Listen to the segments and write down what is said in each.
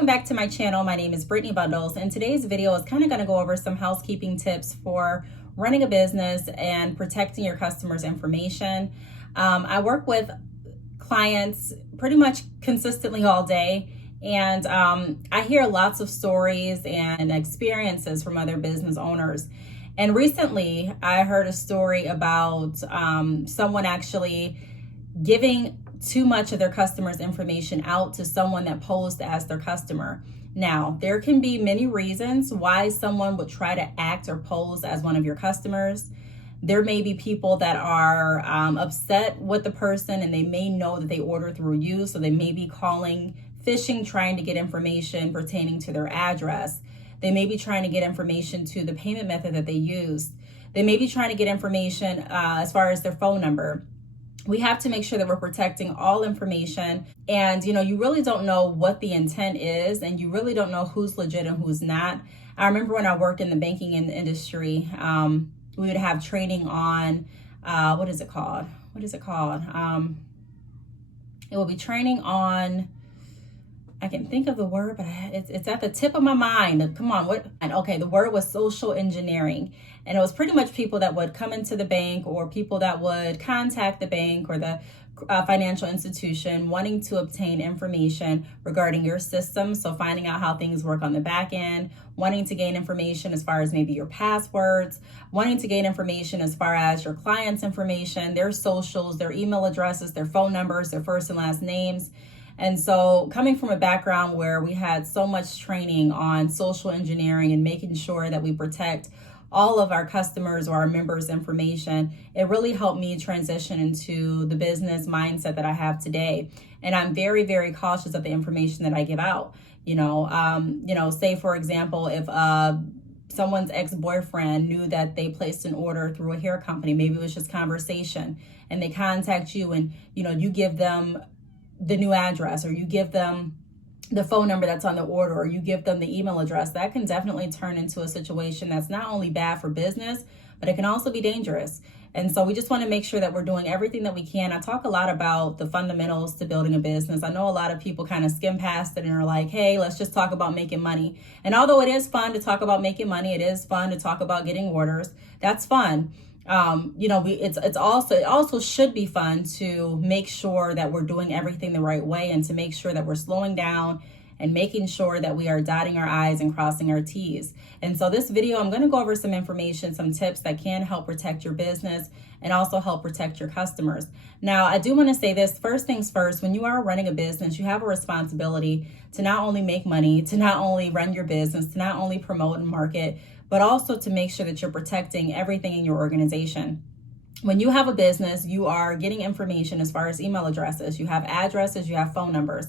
welcome back to my channel. My name is Brittney Bundles, and today's video is kind of going to go over some housekeeping tips for running a business and protecting your customers' information. I work with clients pretty much consistently all day, and I hear lots of stories and experiences from other business owners. And recently, I heard a story about someone actually giving too much of their customers' information out to someone that posed as their customer. Now, there can be many reasons why someone would try to act or pose as one of your customers. There may be people that are upset with the person, and they may know that they order through you, so they may be calling, phishing, trying to get information pertaining to their address. They may be trying to get information to the payment method that they used. They may be trying to get information as far as their phone number. We have to make sure that we're protecting all information, and you really don't know what the intent is, and you really don't know who's legit and who's not. I remember when I worked in the banking industry, we would have training on what is it called? It will be training on, I can think of the word, but it's at the tip of my mind. Come on, what? Okay, the word was social engineering. And it was pretty much people that would come into the bank, or people that would contact the bank or the financial institution wanting to obtain information regarding your system. So finding out how things work on the back end, wanting to gain information as far as maybe your passwords, wanting to gain information as far as your clients' information, their socials, their email addresses, their phone numbers, their first and last names. And so coming from a background where we had so much training on social engineering and making sure that we protect all of our customers or our members' information, it really helped me transition into the business mindset that I have today. And I'm very, very cautious of the information that I give out. Say for example, if someone's ex-boyfriend knew that they placed an order through a hair company, maybe it was just conversation, and they contact you, and you give them the new address, or you give them the phone number that's on the order, or you give them the email address, that can definitely turn into a situation that's not only bad for business, but it can also be dangerous. And so we just want to make sure that we're doing everything that we can. I talk a lot about the fundamentals to building a business. I know a lot of people kind of skim past it and are like, hey, let's just talk about making money. And although it is fun to talk about making money, it is fun to talk about getting orders. That's fun. It also should be fun to make sure that we're doing everything the right way, and to make sure that we're slowing down and making sure that we are dotting our I's and crossing our T's. And so this video, I'm going to go over some information, some tips that can help protect your business and also help protect your customers. Now, I do want to say this, first things first, when you are running a business, you have a responsibility to not only make money, to not only run your business, to not only promote and market, but also to make sure that you're protecting everything in your organization. When you have a business, you are getting information as far as email addresses, you have addresses, you have phone numbers.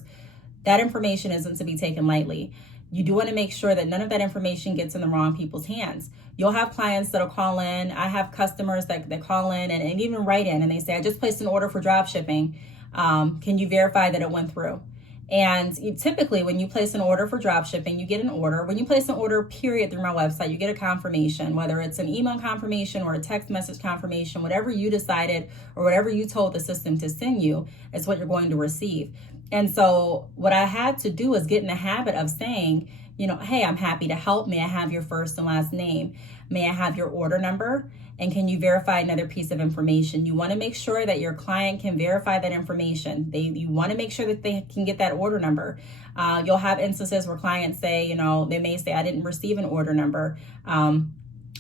That information isn't to be taken lightly. You do want to make sure that none of that information gets in the wrong people's hands. You'll have clients that'll call in. I have customers that call in and even write in, and they say, I just placed an order for drop shipping. Can you verify that it went through? And typically when you place an order for drop shipping, you get an order. When you place an order, period, through my website, you get a confirmation, whether it's an email confirmation or a text message confirmation, whatever you decided or whatever you told the system to send you is what you're going to receive. And so what I had to do is get in the habit of saying, hey, I'm happy to help. May I have your first and last name? May I have your order number? And can you verify another piece of information? You want to make sure that your client can verify that information. You want to make sure that they can get that order number. You'll have instances where clients say, they may say, I didn't receive an order number.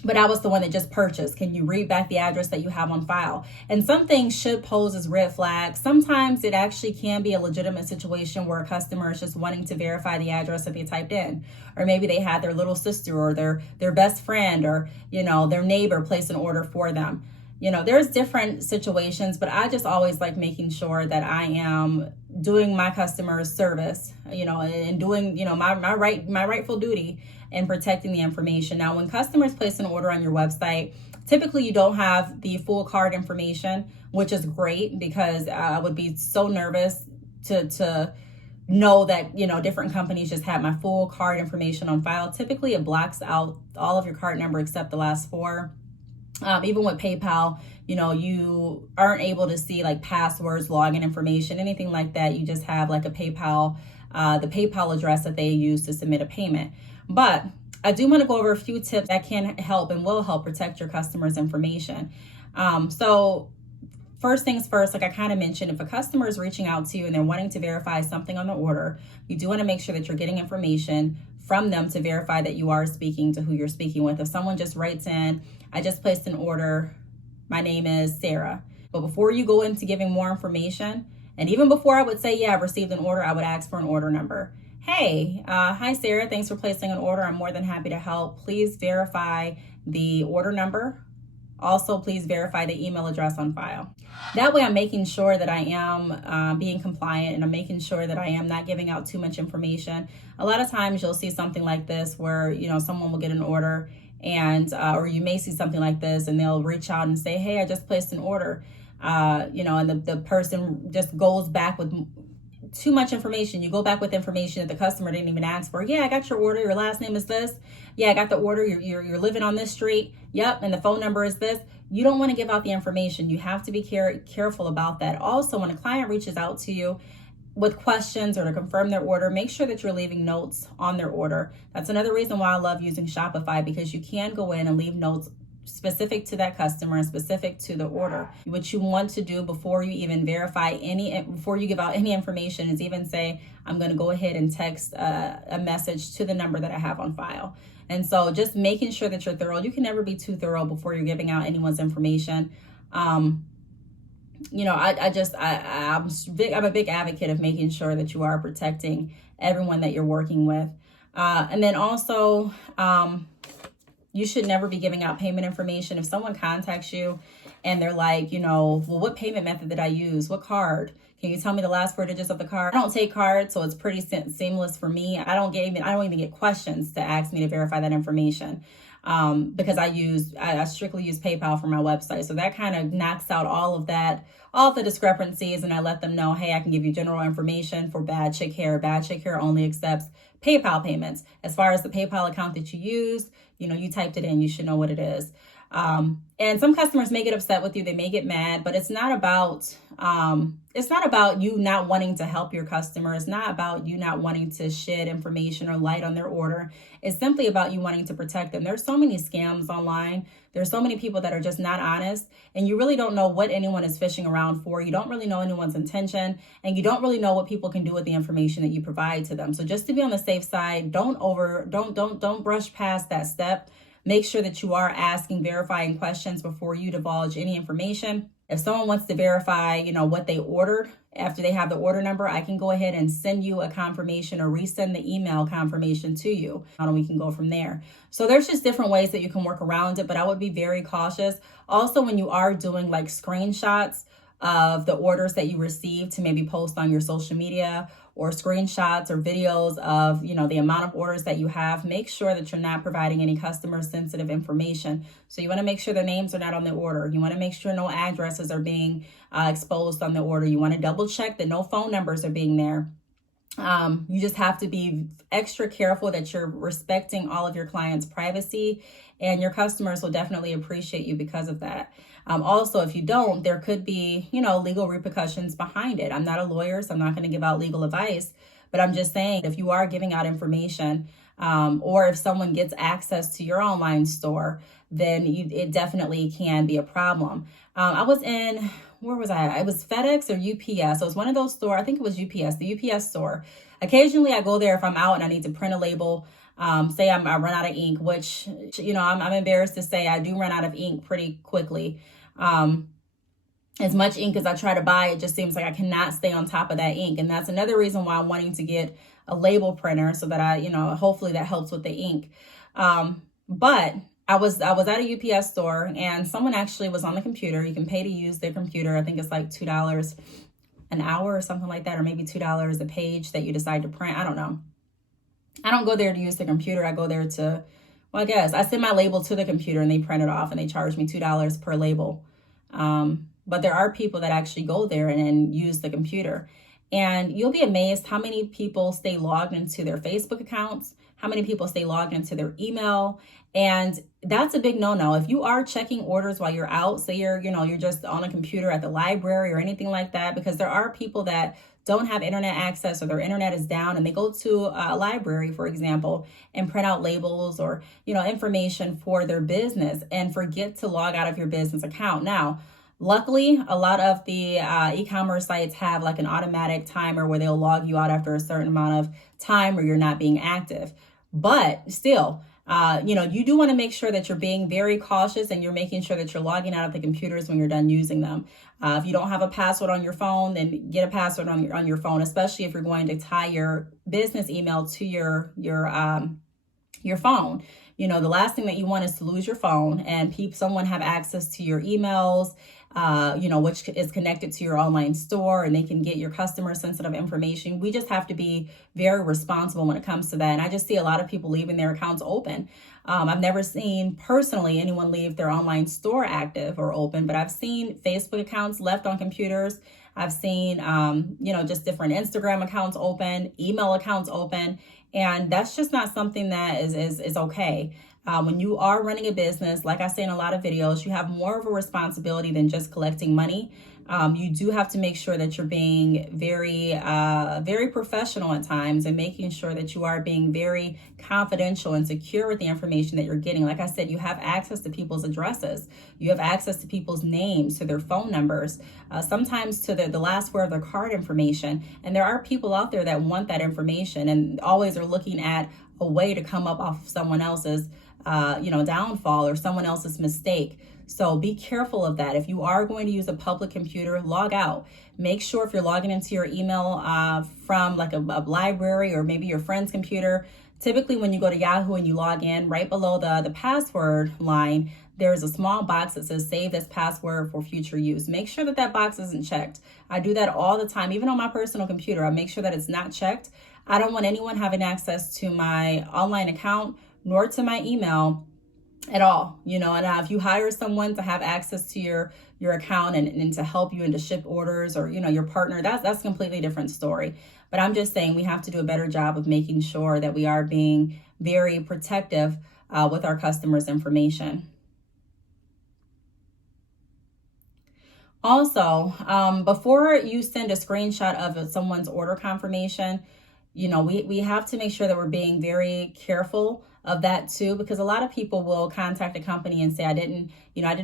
But I was the one that just purchased. Can you read back the address that you have on file? And some things should pose as red flags. Sometimes it actually can be a legitimate situation where a customer is just wanting to verify the address that they typed in. Or maybe they had their little sister or their best friend or, their neighbor place an order for them. There's different situations, but I just always like making sure that I am doing my customer's service, and doing, my rightful duty in protecting the information. Now, when customers place an order on your website, typically you don't have the full card information, which is great because I would be so nervous to know that, different companies just have my full card information on file. Typically it blocks out all of your card number except the last four. Even with PayPal, you aren't able to see like passwords, login information, anything like that. You just have like a PayPal the PayPal address that they use to submit a payment. But I do want to go over a few tips that can help and will help protect your customers' information. So first things first, like I kind of mentioned, if a customer is reaching out to you and they're wanting to verify something on the order, you do want to make sure that you're getting information from them to verify that you are speaking to who you're speaking with. If someone just writes in, I just placed an order, my name is Sarah. But before you go into giving more information, and even before I would say, yeah, I've received an order, I would ask for an order number. Hey, hi Sarah, thanks for placing an order. I'm more than happy to help. Please verify the order number. Also, please verify the email address on file. That way I'm making sure that I am being compliant, and I'm making sure that I am not giving out too much information. A lot of times you'll see something like this where, someone will get an order and, or you may see something like this and they'll reach out and say, hey, I just placed an order, and the person just goes back with too much information. You go back with information that the customer didn't even ask for. Yeah, I got your order. Your last name is this. Yeah, I got the order. You're living on this street. Yep, and the phone number is this. You don't want to give out the information. You have to be careful about that. Also, when a client reaches out to you with questions or to confirm their order, make sure that you're leaving notes on their order. That's another reason why I love using Shopify, because you can go in and leave notes specific to that customer and specific to the order. What you want to do before you even before you give out any information is even say, I'm going to go ahead and text a message to the number that I have on file. And so just making sure that you're thorough. You can never be too thorough before you're giving out anyone's information. I'm a big advocate of making sure that you are protecting everyone that you're working with. And then also, you should never be giving out payment information. If someone contacts you and they're like, well, what payment method did I use? What card? Can you tell me the last 4 digits of the card? I don't take cards, so it's pretty seamless for me. I don't even get questions to ask me to verify that information. Because I strictly use PayPal for my website. So that kind of knocks out all of the discrepancies, and I let them know, hey, I can give you general information for Bad Chick Hair. Bad Chick Hair only accepts PayPal payments. As far as the PayPal account that you use, you typed it in, you should know what it is. And some customers may get upset with you, they may get mad, but it's not about you not wanting to help your customer. It's not about you not wanting to shed information or light on their order. It's simply about you wanting to protect them. There's so many scams online. There's so many people that are just not honest, and you really don't know what anyone is fishing around for. You don't really know anyone's intention, and you don't really know what people can do with the information that you provide to them. So just to be on the safe side, don't brush past that step. Make sure that you are asking verifying questions before you divulge any information. If someone wants to verify, what they ordered after they have the order number, I can go ahead and send you a confirmation or resend the email confirmation to you, and we can go from there. So there's just different ways that you can work around it, but I would be very cautious. Also, when you are doing like screenshots of the orders that you receive to maybe post on your social media, or screenshots or videos of, the amount of orders that you have, make sure that you're not providing any customer sensitive information. So you want to make sure their names are not on the order. You want to make sure no addresses are being exposed on the order. You want to double check that no phone numbers are being there. You just have to be extra careful that you're respecting all of your clients' privacy, and your customers will definitely appreciate you because of that. Also, if you don't, there could be, legal repercussions behind it. I'm not a lawyer, so I'm not going to give out legal advice, but I'm just saying, if you are giving out information, or if someone gets access to your online store, then it definitely can be a problem. Where was I? It was FedEx or UPS. So it was one of those stores. I think it was UPS, the UPS store. Occasionally I go there if I'm out and I need to print a label. Say I run out of ink, which, I'm embarrassed to say I do run out of ink pretty quickly. As much ink as I try to buy, it just seems like I cannot stay on top of that ink. And that's another reason why I'm wanting to get a label printer, so that hopefully that helps with the ink. But I was at a UPS store, and someone actually was on the computer. You can pay to use their computer. I think it's like $2 an hour or something like that, or maybe $2 a page that you decide to print. I don't know. I don't go there to use the computer. I go there to, I guess I send my label to the computer and they print it off, and they charge me $2 per label. But there are people that actually go there and use the computer. And you'll be amazed how many people stay logged into their Facebook accounts, how many people stay logged into their email. And that's a big no-no. If you are checking orders while you're out, say you're just on a computer at the library or anything like that, because there are people that don't have internet access or their internet is down and they go to a library, for example, and print out labels or, information for their business and forget to log out of your business account. Now, luckily, a lot of the e-commerce sites have like an automatic timer where they'll log you out after a certain amount of time or you're not being active. But still, you do want to make sure that you're being very cautious and you're making sure that you're logging out of the computers when you're done using them. If you don't have a password on your phone, then get a password on your phone, especially if you're going to tie your business email to your phone. The last thing that you want is to lose your phone and someone have access to your emails, which is connected to your online store, and they can get your customer sensitive information. We just have to be very responsible when it comes to that. And I just see a lot of people leaving their accounts open. I've never seen personally anyone leave their online store active or open, but I've seen Facebook accounts left on computers. I've seen, just different Instagram accounts open, email accounts open, and that's just not something that is okay. When you are running a business, like I say in a lot of videos, you have more of a responsibility than just collecting money. You do have to make sure that you're being very, very professional at times and making sure that you are being very confidential and secure with the information that you're getting. Like I said, you have access to people's addresses. You have access to people's names, to their phone numbers, sometimes to the last word of their card information. And there are people out there that want that information and always are looking at a way to come up off someone else's downfall or someone else's mistake. So be careful of that. If you are going to use a public computer, log out. Make sure if you're logging into your email from like a library or maybe your friend's computer, typically when you go to Yahoo and you log in, right below the password line, there's a small box that says save this password for future use. Make sure that box isn't checked. I do that all the time, even on my personal computer. I make sure that it's not checked. I don't want anyone having access to my online account nor to my email at all, and if you hire someone to have access to your account and to help you and to ship orders or, your partner, that's a completely different story. But I'm just saying we have to do a better job of making sure that we are being very protective with our customers' information. Also, before you send a screenshot of someone's order confirmation, we have to make sure that we're being very careful of that too, because a lot of people will contact a company and say, I didn't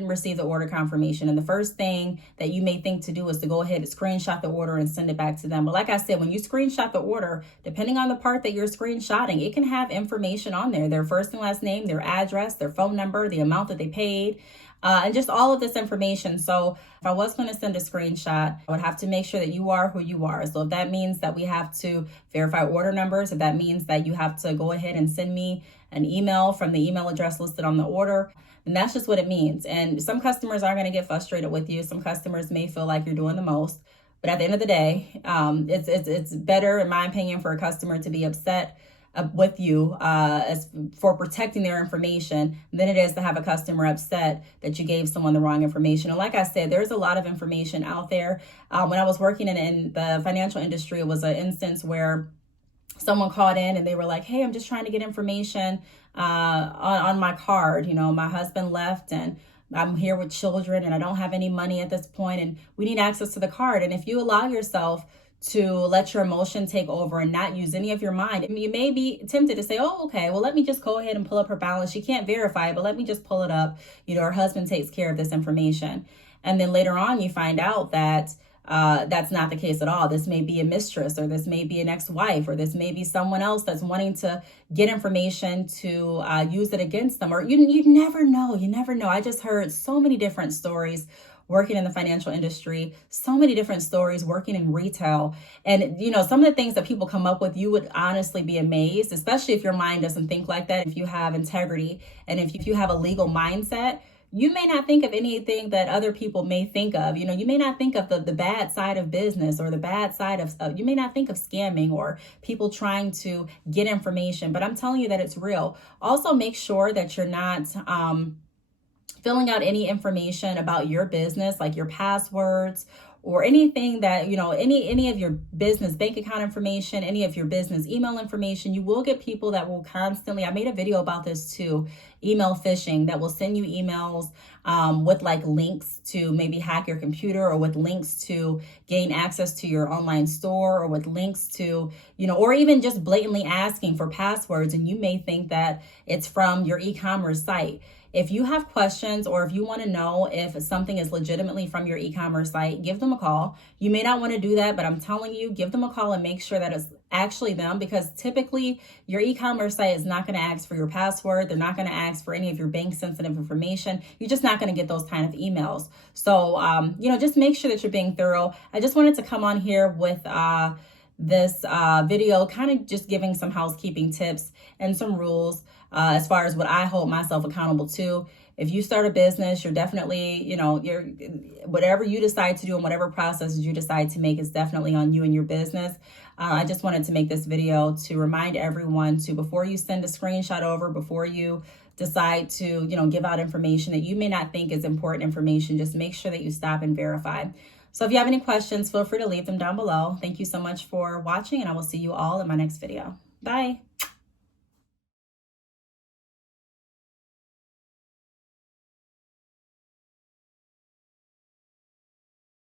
receive the order confirmation. And the first thing that you may think to do is to go ahead and screenshot the order and send it back to them. But like I said, when you screenshot the order, depending on the part that you're screenshotting, it can have information on there, their first and last name, their address, their phone number, the amount that they paid, and just all of this information. So if I was going to send a screenshot, I would have to make sure that you are who you are. So if that means that we have to verify order numbers, if that means that you have to go ahead and send me an email from the email address listed on the order, then that's just what it means. And some customers are going to get frustrated with you. Some customers may feel like you're doing the most. But at the end of the day, it's better, in my opinion, for a customer to be upset with you as for protecting their information than it is to have a customer upset that you gave someone the wrong information. And like I said, there's a lot of information out there. When I was working in the financial industry, it was an instance where someone called in and they were like, hey, I'm just trying to get information on my card. My husband left and I'm here with children and I don't have any money at this point and we need access to the card. And if you allow yourself to let your emotion take over and not use any of your mind, you may be tempted to say, oh, okay, well, let me just go ahead and pull up her balance. She can't verify it, but let me just pull it up. Her husband takes care of this information. And then later on, you find out that that's not the case at all. This may be a mistress, or this may be an ex-wife, or this may be someone else that's wanting to get information to use it against them. Or you never know. You never know. I just heard so many different stories working in the financial industry, so many different stories working in retail. And, some of the things that people come up with, you would honestly be amazed, especially if your mind doesn't think like that. If you have integrity and if you have a legal mindset, you may not think of anything that other people may think of. You may not think of the bad side of business or the bad side of, you may not think of scamming or people trying to get information, but I'm telling you that it's real. Also, make sure that you're not, filling out any information about your business, like your passwords or anything that, any of your business bank account information, any of your business email information, you will get people that will constantly, I made a video about this too, email phishing, that will send you emails with like links to maybe hack your computer, or with links to gain access to your online store, or with links to, or even just blatantly asking for passwords. And you may think that it's from your e-commerce site. If you have questions, or if you want to know if something is legitimately from your e-commerce site, give them a call. You may not want to do that, but I'm telling you, give them a call and make sure that it's actually them, because typically your e-commerce site is not going to ask for your password. They're not going to ask for any of your bank sensitive information. You're just not going to get those kind of emails. So, just make sure that you're being thorough. I just wanted to come on here with this video, kind of just giving some housekeeping tips and some rules as far as what I hold myself accountable to. If you start a business, you're definitely, you're whatever you decide to do and whatever processes you decide to make is definitely on you and your business. I just wanted to make this video to remind everyone to, before you send a screenshot over, before you decide to, give out information that you may not think is important information, just make sure that you stop and verify. So if you have any questions, feel free to leave them down below. Thank you so much for watching, and I will see you all in my next video. Bye.